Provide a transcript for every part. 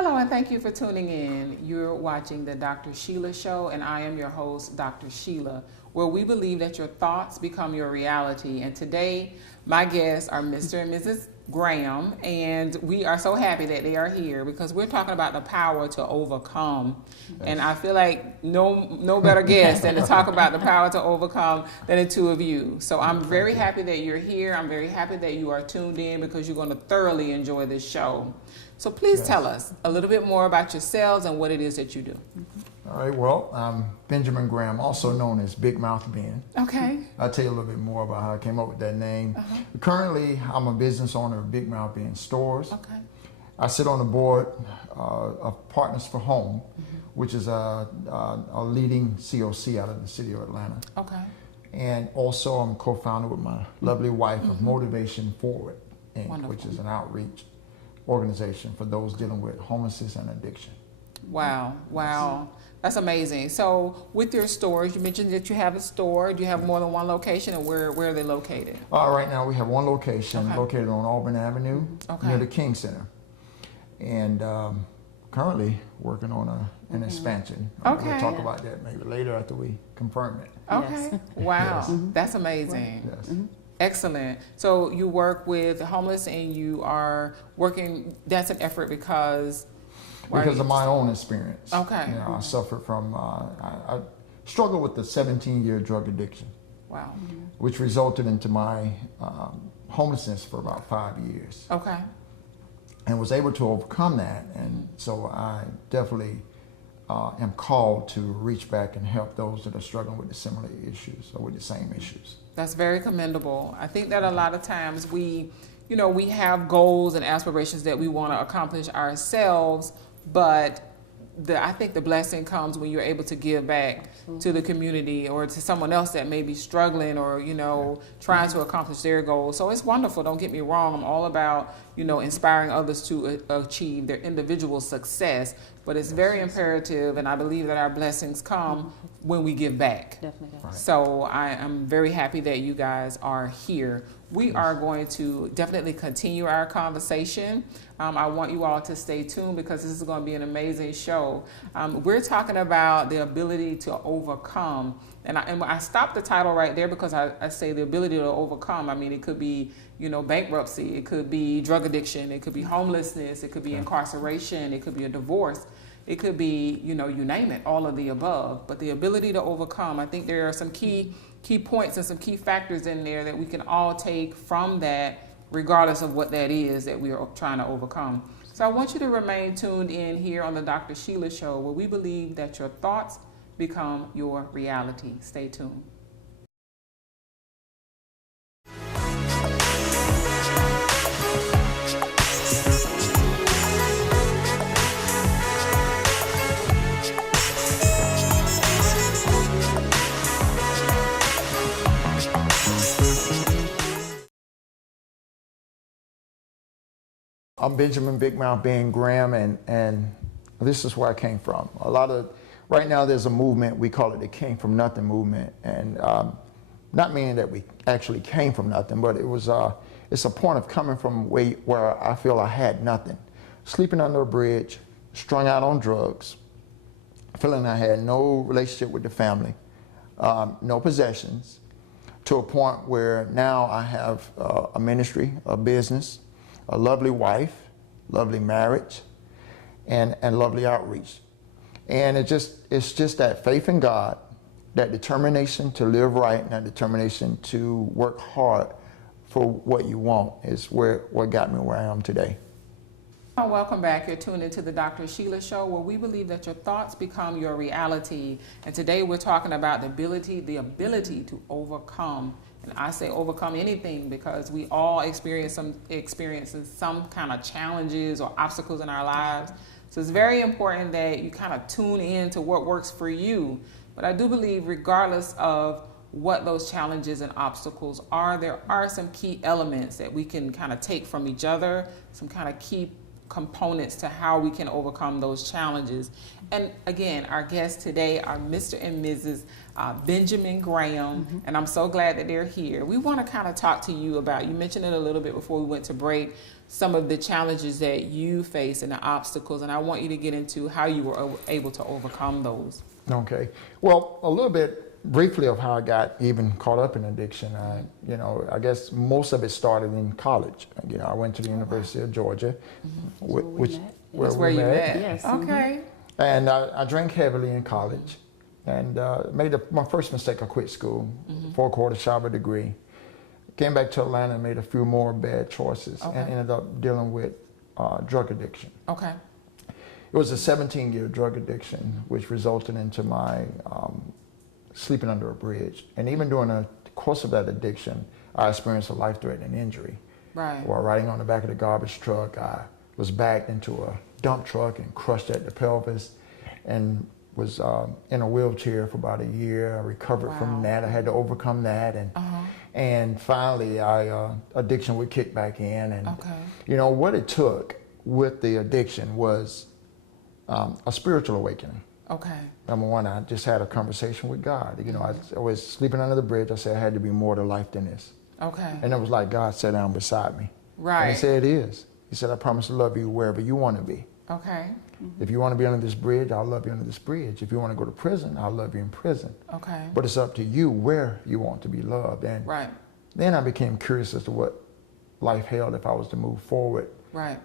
Hello, and thank you for tuning in. You're watching the Dr. Sheila Show, and I am your host, Dr. Sheila, where we believe that your thoughts become your reality. And today, my guests are Mr. and Mrs. Graham, and we are so happy that they are here because we're talking about the power to overcome. Yes. And I feel like no better guest than to talk about the power to overcome than the two of you. So I'm very happy that you're here. I'm very happy that you are tuned in because you're going to thoroughly enjoy this show. So please tell us a little bit more about yourselves and what it is that you do. All right, well, I'm Benjamin Graham, also known as Big Mouth Ben. Okay. I'll tell you a little bit more about how I came up with that name. Currently, I'm a business owner of Big Mouth Ben Stores. Okay. I sit on the board of Partners for Home, which is a leading COC out of the city of Atlanta. Okay. And also, I'm co-founder with my lovely wife of Motivation Forward, Inc., Wonderful. which is an outreach organization for those dealing with homelessness and addiction. Wow. That's amazing. So with your stores, you mentioned that you have a store. Do you have more than one location, and where are they located? Right now we have one location located on Auburn Avenue near the King Center. And currently working on an expansion. We'll talk about that maybe later after we confirm it. Okay. Yes. Wow. Yes. That's amazing. Yes. Excellent. So you work with the homeless and you are working, that's an effort because of my own experience. Okay. You know, I suffered from, I struggled with the 17-year drug addiction. Wow. Which resulted into my homelessness for about 5 years. Okay. And was able to overcome that. And so I definitely am called to reach back and help those that are struggling with the similar issues or with the same issues. That's very commendable. I think that a lot of times we have goals and aspirations that we want to accomplish ourselves, but I think the blessing comes when you're able to give back to the community or to someone else that may be struggling or, trying to accomplish their goals. So it's wonderful. Don't get me wrong. I'm all about, inspiring others to achieve their individual success. But it's very imperative, and I believe that our blessings come when we give back. Definitely. Right. So I am very happy that you guys are here. We are going to definitely continue our conversation. I want you all to stay tuned because this is going to be an amazing show. We're talking about the ability to overcome. And I stopped the title right there because I say the ability to overcome. I mean, it could be, bankruptcy. It could be drug addiction. It could be homelessness. It could be incarceration. It could be a divorce. It could be, you name it, all of the above. But the ability to overcome, I think there are some key points and some key factors in there that we can all take from that, regardless of what that is that we are trying to overcome. So I want you to remain tuned in here on the Dr. Sheila Show, where we believe that your thoughts become your reality. Stay tuned. I'm Benjamin Big Mouth Ben Graham, and this is where I came from. Right now there's a movement, we call it the Came From Nothing movement, and not meaning that we actually came from nothing, but it's a point of coming from where I feel I had nothing. Sleeping under a bridge, strung out on drugs, feeling I had no relationship with the family, no possessions, to a point where now I have a ministry, a business, a lovely wife, lovely marriage, and lovely outreach. And it's just that faith in God, that determination to live right, and that determination to work hard for what you want is what got me where I am today. Welcome back. You're tuned into the Dr. Sheila Show, where we believe that your thoughts become your reality. And today we're talking about the ability to overcome. And I say overcome anything because we all experience some kind of challenges or obstacles in our lives. So it's very important that you kind of tune in to what works for you. But I do believe regardless of what those challenges and obstacles are, there are some key elements that we can kind of take from each other, some kind of key components to how we can overcome those challenges. And again, our guests today are Mr. and Mrs. Benjamin Graham, and I'm so glad that they're here. We want to kind of talk to you about, you mentioned it a little bit before we went to break, some of the challenges that you face and the obstacles, and I want you to get into how you were able to overcome those. Okay. Well, a little bit briefly of how I got even caught up in addiction. I guess most of it started in college. I went to the University of Georgia, That's where you met. Yes. Okay. And I drank heavily in college, and made my first mistake. I quit school, 4-quarter shop degree. Came back to Atlanta and made a few more bad choices, and ended up dealing with drug addiction. Okay. It was a 17-year drug addiction, which resulted into my sleeping under a bridge. And even during the course of that addiction, I experienced a life-threatening injury. Right. While riding on the back of the garbage truck, I was backed into a dump truck and crushed at the pelvis, and was in a wheelchair for about a year. I recovered from that. I had to overcome that, and finally, addiction would kick back in. And what it took with the addiction was a spiritual awakening. Okay. Number one, I just had a conversation with God. I was sleeping under the bridge. I said I had to be more to life than this. Okay. And it was like God sat down beside me. Right. And he said, it is. He said, I promise to love you wherever you want to be. Okay. If you want to be under this bridge, I'll love you under this bridge. If you want to go to prison, I'll love you in prison. Okay. But it's up to you where you want to be loved. And Right. then I became curious as to what life held if I was to move forward. Right.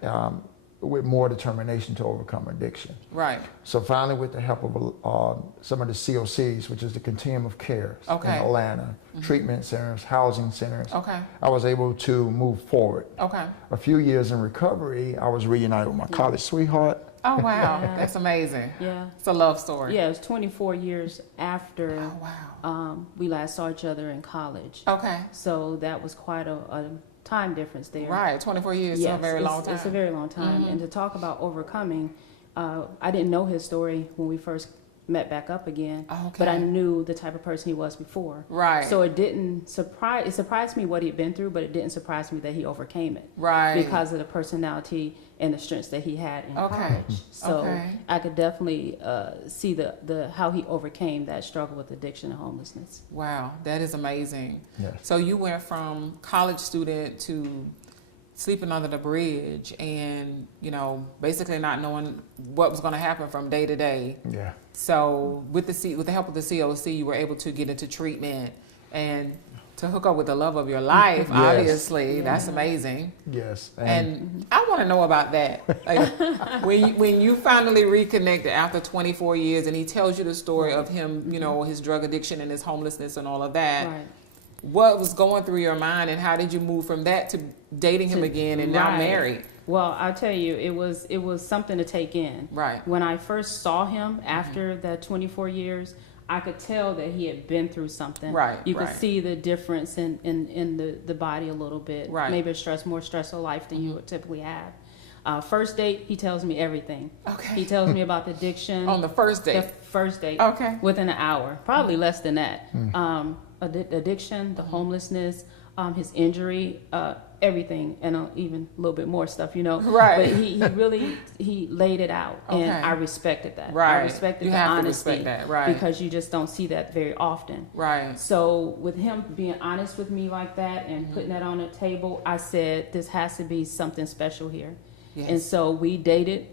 With more determination to overcome addiction. Right. So finally, with the help of some of the COCs, which is the Continuum of Care in Atlanta, treatment centers, housing centers, I was able to move forward. Okay. A few years in recovery, I was reunited with my college sweetheart. Oh, wow. That's amazing. Yeah. It's a love story. Yeah, it was 24 years after Oh, wow. we last saw each other in college. Okay. So that was quite a time difference there. Right. 24 years is a very long time. It's a very long time. And to talk about overcoming, I didn't know his story when we first met back up again, but I knew the type of person he was before. Right. So it surprised me what he'd been through, but it didn't surprise me that he overcame it. Right. Because of the personality and the strengths that he had in college. So I could definitely see the how he overcame that struggle with addiction and homelessness. Wow, that is amazing. Yes. So you went from college student to sleeping under the bridge and, basically not knowing what was going to happen from day to day. Yeah. So with the help of the COC, you were able to get into treatment and to hook up with the love of your life, Yes. obviously. That's amazing. Yes. And I want to know about that. Like, when you finally reconnected after 24 years and he tells you the story of him, his drug addiction and his homelessness and all of that, what was going through your mind and how did you move from that to dating him again and now married? Well, I'll tell you, it was something to take in. Right. When I first saw him after that 24 years, I could tell that he had been through something. Right. You could see the difference in the body a little bit. Right. Maybe a more stressful life than you would typically have. First date, he tells me everything. Okay. He tells me about the addiction. On the first date? The first date. Okay. Within an hour. Probably less than that. Addiction, the homelessness, his injury, everything, and even a little bit more stuff, Right. But he really laid it out, and I respected that. Right. I respected You the have to honesty, respect that, right. because you just don't see that very often. Right. So with him being honest with me like that and putting that on the table, I said this has to be something special here. Yes. And so we dated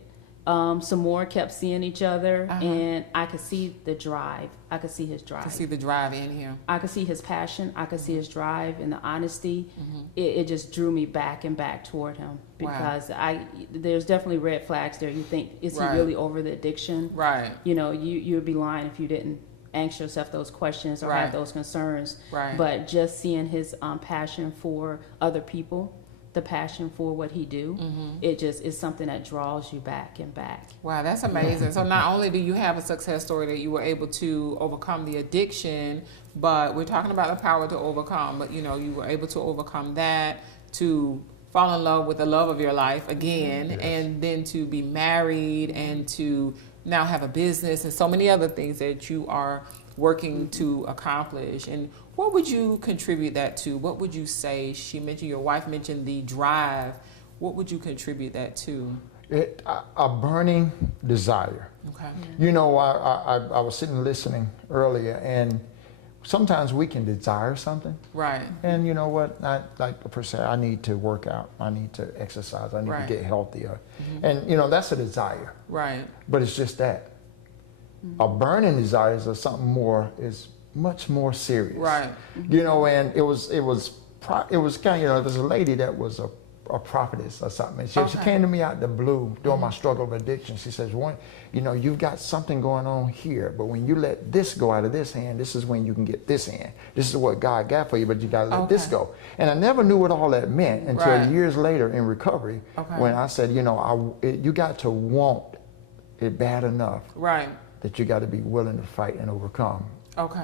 some more, kept seeing each other, and I could see the drive. I could see his drive. To see the drive in him. I could see his passion. I could see his drive and the honesty. It just drew me back and back toward him, because there's definitely red flags there. You think, is he really over the addiction? Right. You would be lying if you didn't ask yourself those questions or have those concerns. Right. But just seeing his passion for other people, the passion for what he do, it just is something that draws you back and back. Wow, that's amazing. So not only do you have a success story that you were able to overcome the addiction, but we're talking about the power to overcome, but you were able to overcome that, to fall in love with the love of your life again, and then to be married and to now have a business and so many other things that you are working to accomplish. And what would you contribute that to? What would you say? Your wife mentioned the drive. What would you contribute that to? A burning desire. Okay. You know, I was sitting listening earlier, and sometimes we can desire something. Right. And you know what? Like the person said, I need to work out. I need to exercise. I need to get healthier. And you know, that's a desire. Right. But it's just that. A burning desire is something more, is much more serious. Right. You know, and it was kind of, you know, there's a lady that was a prophetess or something. And she came to me out the blue during my struggle of addiction. She says, you know, you've got something going on here, but when you let this go out of this hand, this is when you can get this hand. This is what God got for you, but you got to let this go. And I never knew what all that meant until years later in recovery, when I said, you know, you got to want it bad enough that you got to be willing to fight and overcome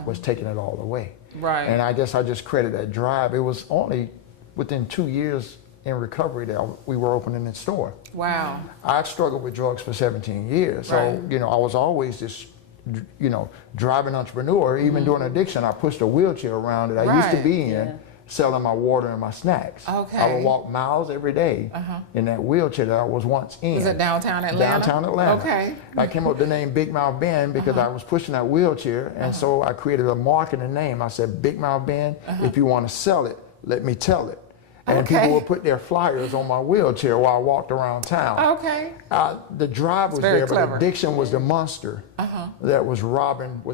what's taking it all away. Right. And I guess I just credit that drive. It was only within 2 years in recovery that we were opening the store. Wow. I struggled with drugs for 17 years. So, you know, I was always this, you know, driving entrepreneur. Even during addiction, I pushed a wheelchair around that I used to be in, selling my water and my snacks. Okay. I would walk miles every day in that wheelchair that I was once in. Was it downtown Atlanta? Downtown Atlanta. Okay. I came up with the name Big Mouth Ben because I was pushing that wheelchair, and so I created a marketing name. I said, Big Mouth Ben, if you want to sell it, let me tell it. And people would put their flyers on my wheelchair while I walked around town. Okay. The drive was there, but addiction was the monster that was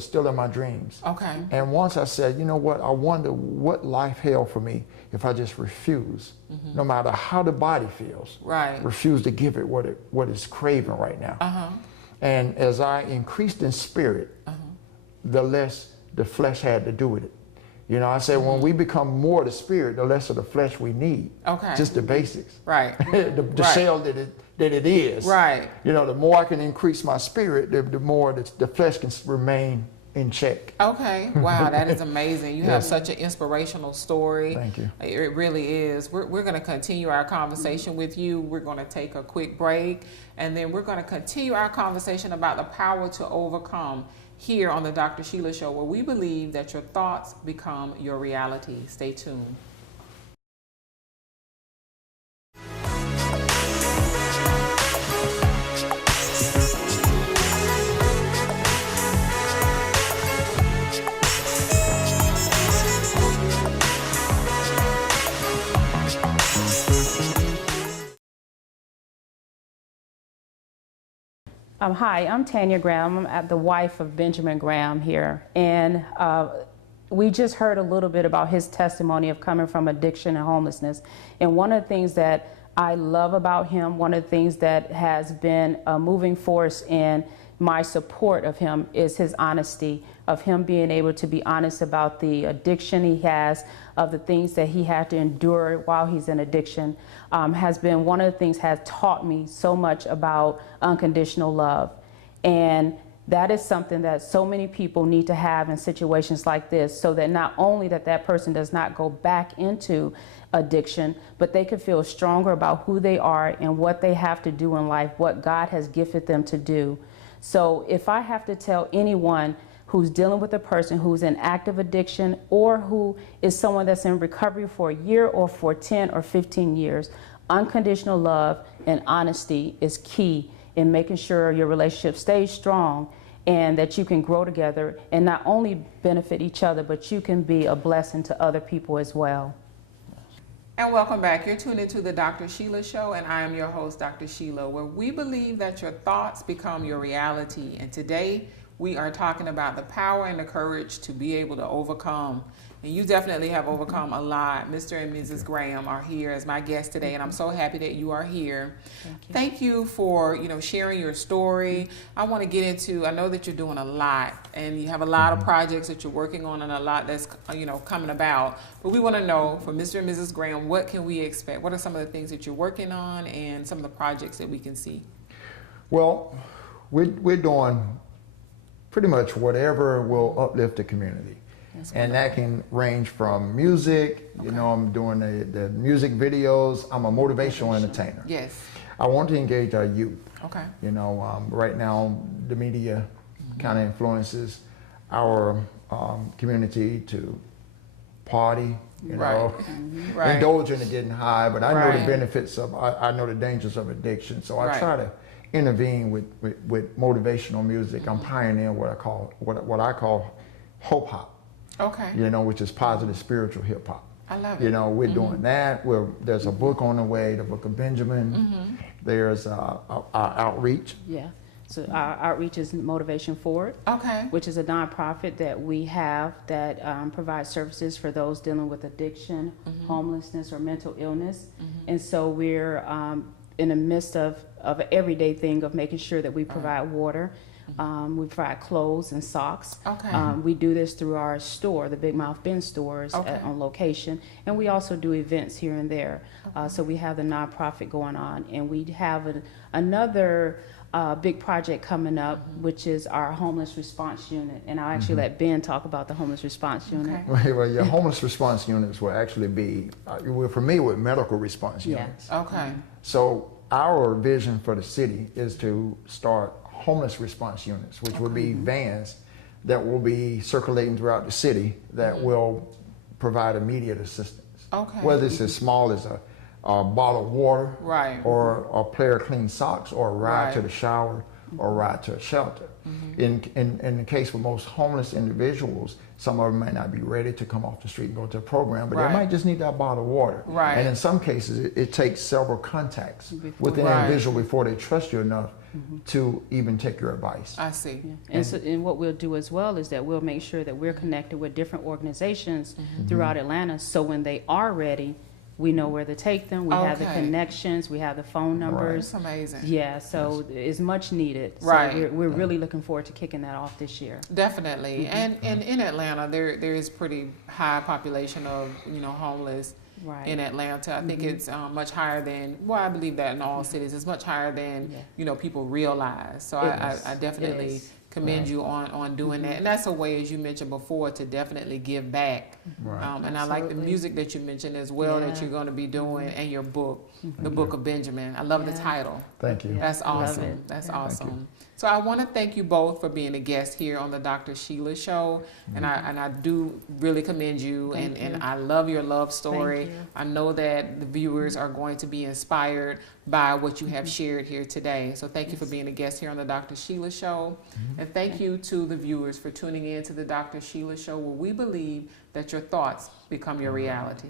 still in my dreams. Okay. And once I said, you know what, I wonder what life held for me if I just refuse, no matter how the body feels, refuse to give it what it's craving right now. And as I increased in spirit, the less the flesh had to do with it. You know, I said when we become more the spirit, the less of the flesh we need. Okay. Just the basics. Right. the shell that it is. Right. You know, the more I can increase my spirit, the more the flesh can remain in check. Okay. Wow, that is amazing. You have such an inspirational story. Thank you. It really is. We're going to continue our conversation with you. We're going to take a quick break, and then we're going to continue our conversation about the power to overcome here on the Dr. Sheila Show, where we believe that your thoughts become your reality. Stay tuned. Hi, I'm Tanya Graham. I'm the wife of Benjamin Graham here. And we just heard a little bit about his testimony of coming from addiction and homelessness. And one of the things that I love about him, one of the things that has been a moving force in my support of him is his honesty, of him being able to be honest about the addiction he has, of the things that he had to endure while he's in addiction, has been one of the things has taught me so much about unconditional love. And that is something that so many people need to have in situations like this, so that not only that person does not go back into addiction, but they can feel stronger about who they are and what they have to do in life, what God has gifted them to do. So if I have to tell anyone who's dealing with a person who's in active addiction, or who is someone that's in recovery for a year or for 10 or 15 years, unconditional love and honesty is key in making sure your relationship stays strong and that you can grow together and not only benefit each other, but you can be a blessing to other people as well. And welcome back. You're tuned into the Dr. Sheila Show, and I am your host, Dr. Sheila, where we believe that your thoughts become your reality. And today we are talking about the power and the courage to be able to overcome. And you definitely have overcome a lot. Mr. and Mrs. Graham are here as my guests today, and I'm so happy that you are here. Thank you for, sharing your story. I want to get into, I know that you're doing a lot, and you have a lot of projects that you're working on and a lot that's, coming about. But we want to know, from Mr. and Mrs. Graham, what can we expect? What are some of the things that you're working on and some of the projects that we can see? Well, we're doing pretty much whatever will uplift the community. And that can range from music, I'm doing the music videos. I'm a motivational entertainer. Yes. I want to engage our youth. Okay. Right now the media kind of influences our community to party, you know, Right. indulging in getting high, but I know Right. the benefits of, I know the dangers of addiction. So I Right. try to intervene with motivational music. I'm pioneering what I call hope hop, Okay. you know, which is positive spiritual hip hop. I love it. You know, we're doing that. There's a book on the way, the Book of Benjamin. There's our outreach. Yeah. So our outreach is Motivation Forward, Okay. which is a nonprofit that we have that provides services for those dealing with addiction, homelessness, or mental illness. And so we're in the midst of an everyday thing of making sure that we provide water, we provide clothes and socks. Okay. We do this through our store, the Big Mouth Bin stores Okay. on location, and we also do events here and there. So we have the nonprofit going on, and we have another big project coming up, which is our homeless response unit. And I'll actually let Ben talk about the homeless response unit. Okay. Well, your homeless response units will actually be, we're familiar with medical response units. Okay. So our vision for the city is to start homeless response units, which will be vans that will be circulating throughout the city that will provide immediate assistance. Okay. Whether it's as small as a bottle of water, Right. or a pair of clean socks, or a ride to Right. the shower, or a ride to a shelter. In the case with most homeless individuals, some of them may not be ready to come off the street and go to a program, but Right. they might just need that bottle of water. Right. And in some cases, it takes several contacts with the Right. individual before they trust you enough to even take your advice. I see. And what we'll do as well is that we'll make sure that we're connected with different organizations throughout Atlanta, so when they are ready, we know where to take them. We have the Okay. connections, we have the phone numbers. That's amazing. Yeah, so it's much needed. So Right. we're really looking forward to kicking that off this year. Definitely. And in Atlanta, there is pretty high population of, homeless Right. in Atlanta. I think it's much higher than, well, I believe that in all cities, it's much higher than, people realize. So I is. definitely It is. commend you on doing that. And that's a way, as you mentioned before, to definitely give back. And I like the Absolutely. music that you mentioned as well that Yeah. you're going to be doing, and your book, The Book of Benjamin. I love the Yeah. title. Thank you. That's Love awesome. it. That's Yeah. awesome. So I want to thank you both for being a guest here on the Dr. Sheila Show, and I do really commend you, Thank and you. I love your love story. Thank you. I know that the viewers are going to be inspired by what you have shared here today. So thank you for being a guest here on the Dr. Sheila Show, and thank you to the viewers for tuning in to the Dr. Sheila Show, where we believe that your thoughts become your reality.